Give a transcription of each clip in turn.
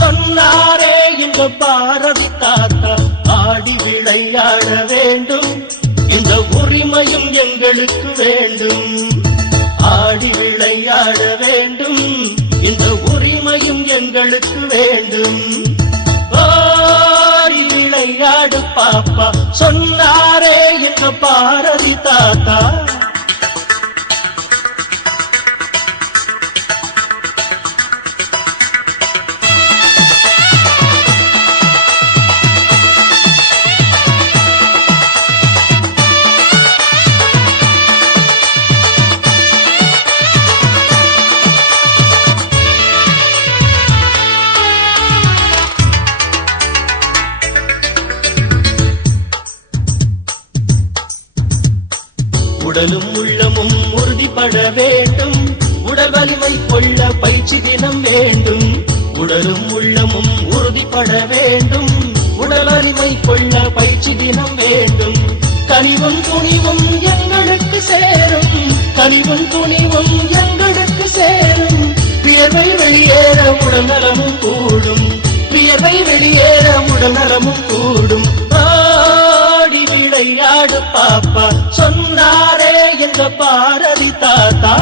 சொன்னாரே இந்த பாரதி தாத்தா ஆடி விளையாட வேண்டும், இந்த உரிமையும் எங்களுக்கு வேண்டும். ஆடி விளையாட வேண்டும், இந்த உரிமையும் எங்களுக்கு வேண்டும். ஆடி விளையாடு பாப்பா சொன்னாரே இந்த பாரதி தாத்தா. உடலும் உள்ளமும் உறுதிப்பட வேண்டும், உடல் வலிமை கொள்ள பயிற்சி தினம் வேண்டும். உடலும் உள்ளமும் உறுதிப்பட வேண்டும், உடல் வலிமை கொள்ள பயிற்சி தினம் வேண்டும். கனிவும் துணிவும் எங்களுக்கு சேரும், கனிவும் துணிவும் எங்களுக்கு சேரும். வியர்வை வெளியேற உடல் நலமும் கூடும், வியர்வை வெளியேற உடல் நலமும் கூடும். ஆடி விளையாடு பாப்பா சொன்னாரே என்ற பாரதி தாத்தா.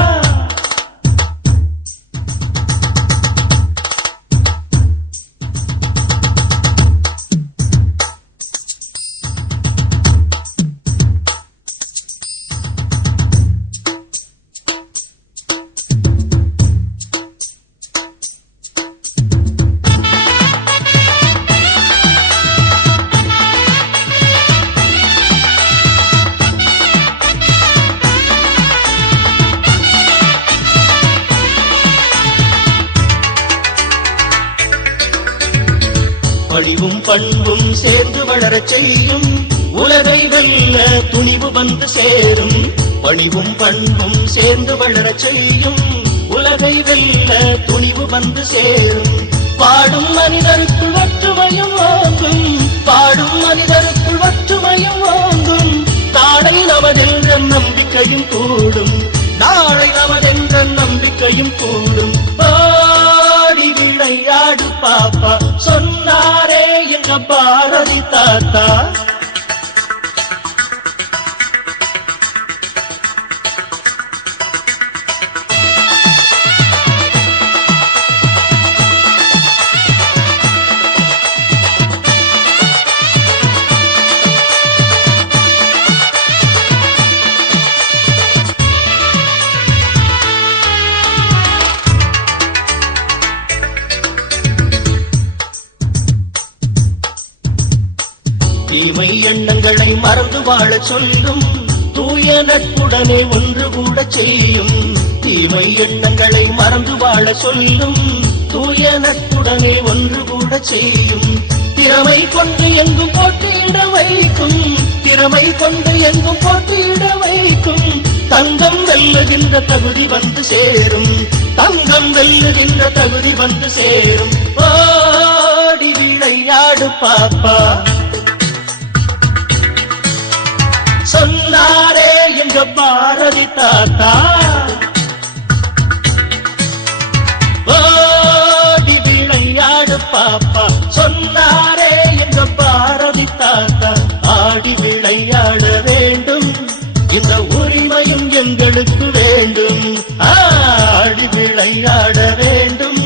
பணிவும் பண்பும் சேர்ந்து வளரச் செய்யும், உலகை வெல்ல துணிவு வந்து சேரும். பணிவும் பண்பும் சேர்ந்து வளரச் செய்யும், உலகை வெல்ல துணிவு வந்து சேரும். பாடும் மனிதருக்குள் ஒற்றுமையும் ஓங்கும், பாடும் மனிதருக்குள் ஒற்றுமையும் ஓங்கும். நாளை நமதென்ற நம்பிக்கையும் கூடும், நாளை நமதென்ற நம்பிக்கையும் கூடும். பாடி விளையாடு பாப்பா சொன்னாரே எங்க பாரதி தாத்தா. தீமை எண்ணங்களை மறந்து வாழ சொல்லும், தூய நட்புடனே ஒன்று கூட செய்யும். தீமை எண்ணங்களை மறந்து வாழ சொல்லும், தூய நட்புடனே ஒன்று கூட செய்யும். திறமை கொண்டு எங்கும் போட்டியிட வைக்கும், திறமை கொண்டு எங்கும் போட்டியிட வைக்கும். தங்கம் வெல்லுகின்ற தகுதி வந்து சேரும், தங்கம் வெல்லுகின்ற தகுதி வந்து சேரும். ஓடி விளையாடு பாப்பா சொன்னாரே எங்க பாரதி தாத்தா. ஓடி விளையாடு பாப்பா சொன்னாரே எங்க பாரதி தாத்தா. ஆடி விளையாட வேண்டும், இந்த உரிமையும் எங்களுக்கு வேண்டும். ஆடி விளையாட வேண்டும்,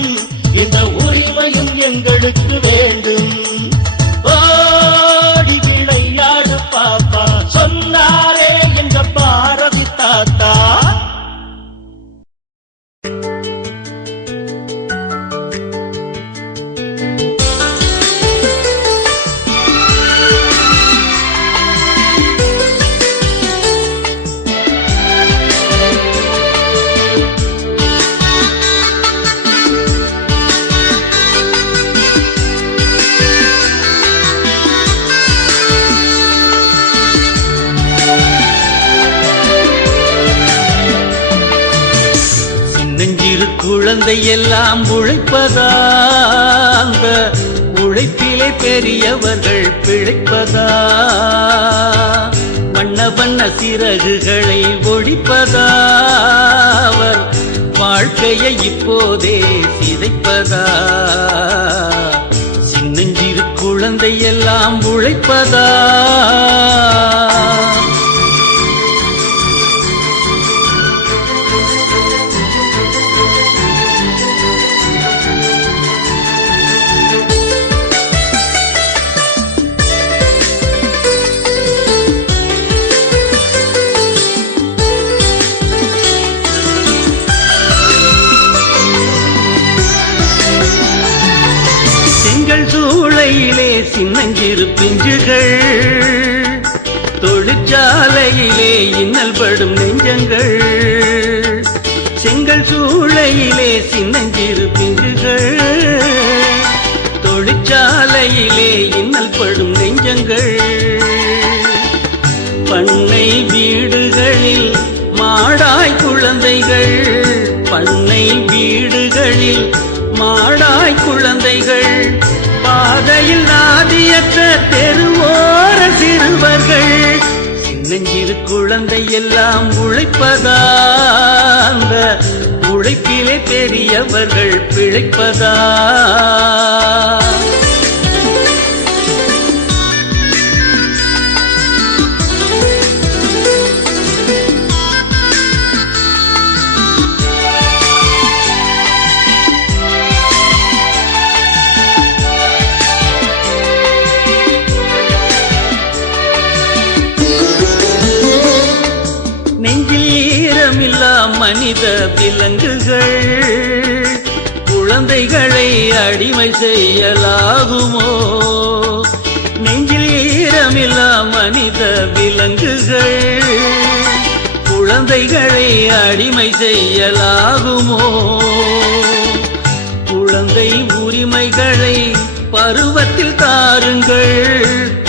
இந்த உரிமையும் எங்களுக்கு வேண்டும். ஓடி விளையாடு பாப்பா சொன்னாரே எங்க பாரதி தாத்தா. குழந்தை எல்லாம் உழைப்பதா, அந்த உழைப்பிலே பெரியவர்கள் பிழைப்பதா? வண்ண வண்ண சிறகுகளை ஒழிப்பதா, அவர் வாழ்க்கையை இப்போதே சிதைப்பதா சின்னஞ்சிறு குழந்தை எல்லாம் உழைப்பதா செங்கல் சூளையிலே சின்னஞ்சிறு பிஞ்சுகள் தொழிற்சாலையிலே இன்னல் படும் நெஞ்சங்கள் செங்கல் சூளையிலே சின்னஞ்சிறு பிஞ்சுகள் தொழிற்சாலையிலே இன்னல் படும் நெஞ்சங்கள் பண்ணை வீடுகளில் மாடாய் குழந்தைகள் பண்ணை வீடுகளில் மாடாய் குழந்தைகள் பாதையில் நாதியற்ற தெருவோர சிறுவர்கள் சின்னஞ்சிறு குழந்தை எல்லாம் உழைப்பதா அந்த உழைப்பிலே பெரியவர்கள் பிழைப்பதா மனித விலங்குகள் குழந்தைகளை அடிமை செய்யலாகுமோ நெஞ்சில் ஈரமில்லா மனித விலங்குகள் குழந்தைகளை அடிமை செய்யலாகுமோ குழந்தை உரிமைகளை பருவத்தில் தாருங்கள்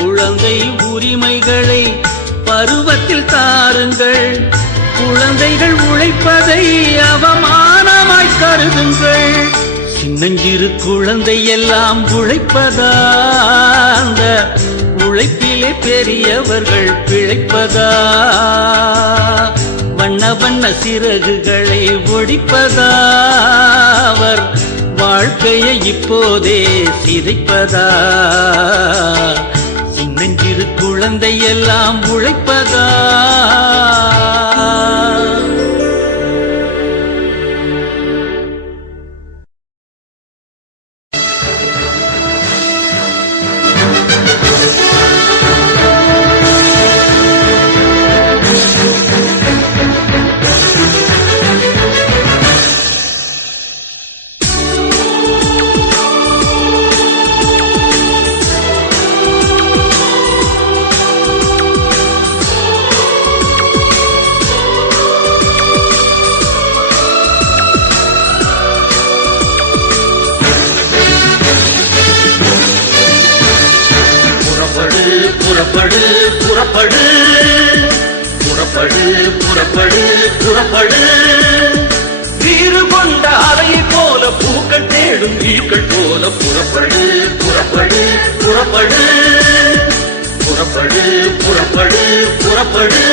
குழந்தை உரிமைகளை பருவத்தில் தாருங்கள் குழந்தைகள் உழைப்பதை அவமானமாய் கருதுங்கள் சின்னஞ்சிறு குழந்தை எல்லாம் உழைப்பதா அந்த உழைப்பிலே பெரியவர்கள் பிழைப்பதா வண்ண வண்ண சிறகுகளை ஒடிப்பதா அவர் வாழ்க்கையை இப்போதே சிதைப்பதா சின்னஞ்சிறு குழந்தை எல்லாம் உழைப்பதா புறப்படு புறப்படு புறப்படு புறப்படு புறப்படு வீறு கொண்ட அறையை போல பூக்கள் தேடும் வீக்கள் போல புறப்படு புறப்படு புறப்படு புறப்படு புறப்படு புறப்படு